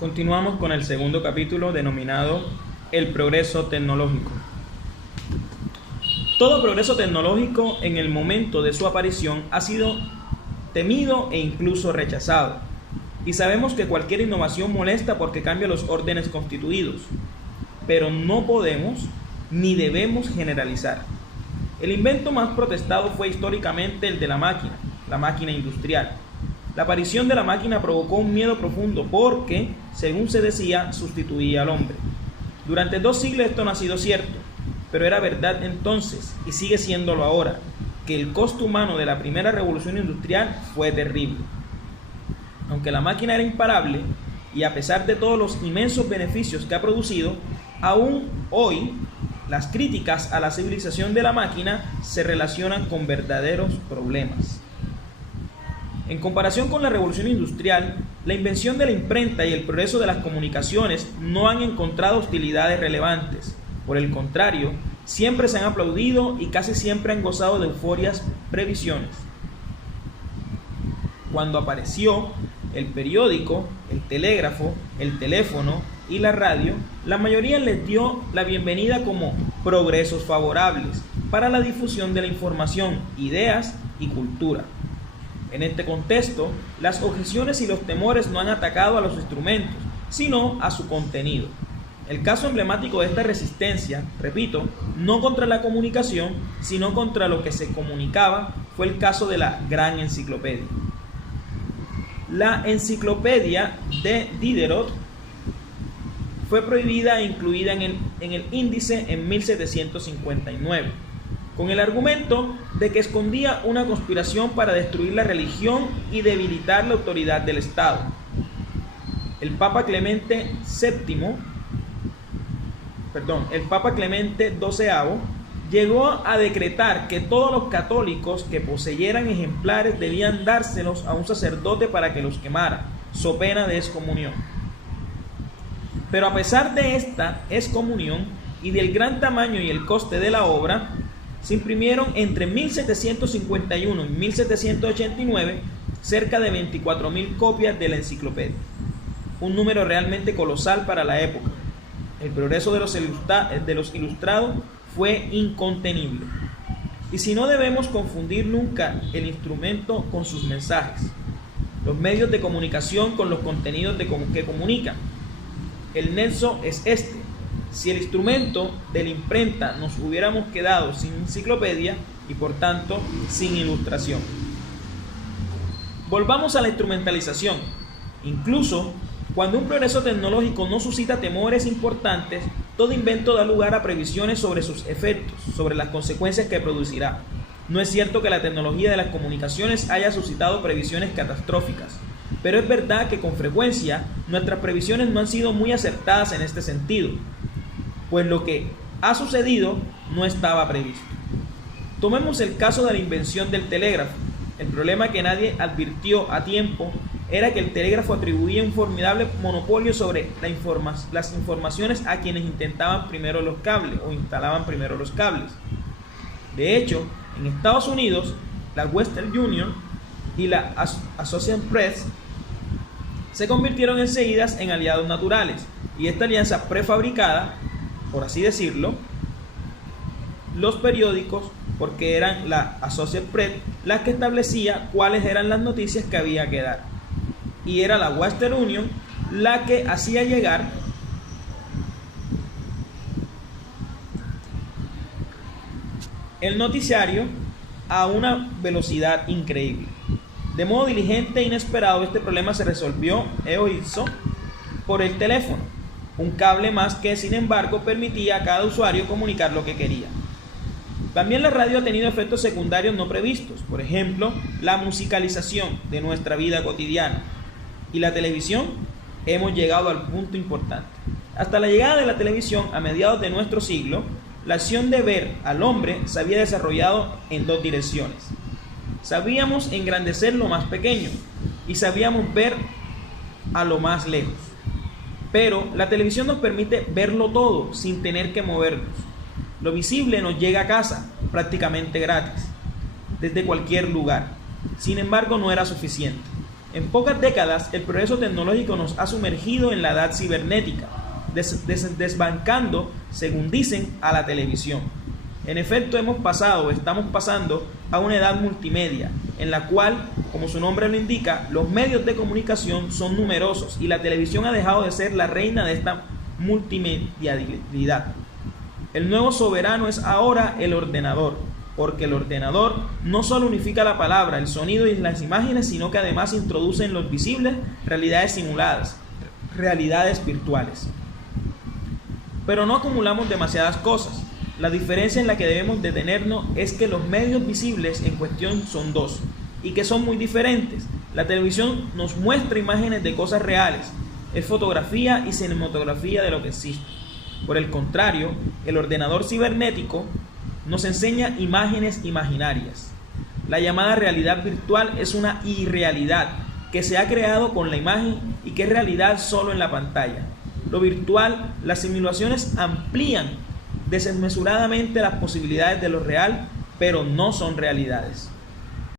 Continuamos con el segundo capítulo denominado El progreso tecnológico. Todo progreso tecnológico en el momento de su aparición ha sido temido e incluso rechazado. Y sabemos que cualquier innovación molesta porque cambia los órdenes constituidos. Pero no podemos ni debemos generalizar. El invento más protestado fue históricamente el de la máquina industrial. La aparición de la máquina provocó un miedo profundo porque, según se decía, sustituía al hombre. Durante 2 siglos esto no ha sido cierto, pero era verdad entonces, y sigue siéndolo ahora, que el costo humano de la primera revolución industrial fue terrible. Aunque la máquina era imparable, y a pesar de todos los inmensos beneficios que ha producido, aún hoy las críticas a la civilización de la máquina se relacionan con verdaderos problemas. En comparación con la revolución industrial, la invención de la imprenta y el progreso de las comunicaciones no han encontrado hostilidades relevantes. Por el contrario, siempre se han aplaudido y casi siempre han gozado de euforias previsiones. Cuando apareció el periódico, el telégrafo, el teléfono y la radio, la mayoría les dio la bienvenida como progresos favorables para la difusión de la información, ideas y cultura. En este contexto, las objeciones y los temores no han atacado a los instrumentos, sino a su contenido. El caso emblemático de esta resistencia, repito, no contra la comunicación, sino contra lo que se comunicaba, fue el caso de la Gran Enciclopedia. La Enciclopedia de Diderot fue prohibida e incluida en el índice en 1759. Con el argumento de que escondía una conspiración para destruir la religión y debilitar la autoridad del Estado. El Papa Clemente XII llegó a decretar que todos los católicos que poseyeran ejemplares debían dárselos a un sacerdote para que los quemara, so pena de excomunión. Pero a pesar de esta excomunión y del gran tamaño y el coste de la obra, se imprimieron entre 1751 y 1789 cerca de 24.000 copias de la enciclopedia, un número realmente colosal para la época. El progreso de los ilustrados fue incontenible. Y si no debemos confundir nunca el instrumento con sus mensajes, los medios de comunicación con los contenidos que comunican. El nexo es este. Si el instrumento de la imprenta nos hubiéramos quedado sin enciclopedia y por tanto sin ilustración. Volvamos a la instrumentalización. Incluso cuando un progreso tecnológico no suscita temores importantes, todo invento da lugar a previsiones sobre sus efectos, sobre las consecuencias que producirá. No es cierto que la tecnología de las comunicaciones haya suscitado previsiones catastróficas, pero es verdad que con frecuencia nuestras previsiones no han sido muy acertadas en este sentido, pues lo que ha sucedido no estaba previsto. Tomemos el caso de la invención del telégrafo. El problema que nadie advirtió a tiempo era que el telégrafo atribuía un formidable monopolio sobre las informaciones a quienes intentaban primero los cables o instalaban primero los cables. De hecho, en Estados Unidos, la Western Union y la Associated Press se convirtieron enseguida en aliados naturales, y esta alianza prefabricada, por así decirlo, los periódicos, porque eran la Associated Press las que establecía cuáles eran las noticias que había que dar, y era la Western Union la que hacía llegar el noticiario a una velocidad increíble. De modo diligente e inesperado, este problema se resolvió por el teléfono, un cable más que, sin embargo, permitía a cada usuario comunicar lo que quería. También la radio ha tenido efectos secundarios no previstos, por ejemplo, la musicalización de nuestra vida cotidiana. Y la televisión, hemos llegado al punto importante. Hasta la llegada de la televisión a mediados de nuestro siglo, la acción de ver al hombre se había desarrollado en 2 direcciones. Sabíamos engrandecer lo más pequeño y sabíamos ver a lo más lejos. Pero la televisión nos permite verlo todo sin tener que movernos. Lo visible nos llega a casa, prácticamente gratis, desde cualquier lugar. Sin embargo, no era suficiente. En pocas décadas, el progreso tecnológico nos ha sumergido en la edad cibernética, desbancando, según dicen, a la televisión. En efecto, estamos pasando a una edad multimedia, en la cual, como su nombre lo indica, los medios de comunicación son numerosos y la televisión ha dejado de ser la reina de esta multimedialidad. El nuevo soberano es ahora el ordenador, porque el ordenador no solo unifica la palabra, el sonido y las imágenes, sino que además introduce en los visibles realidades simuladas, realidades virtuales. Pero no acumulamos demasiadas cosas. La diferencia en la que debemos detenernos es que los medios visibles en cuestión son dos, y que son muy diferentes. La televisión nos muestra imágenes de cosas reales, es fotografía y cinematografía de lo que existe. Por el contrario, el ordenador cibernético nos enseña imágenes imaginarias. La llamada realidad virtual es una irrealidad que se ha creado con la imagen y que es realidad solo en la pantalla. Lo virtual, las simulaciones amplían desmesuradamente las posibilidades de lo real, pero no son realidades.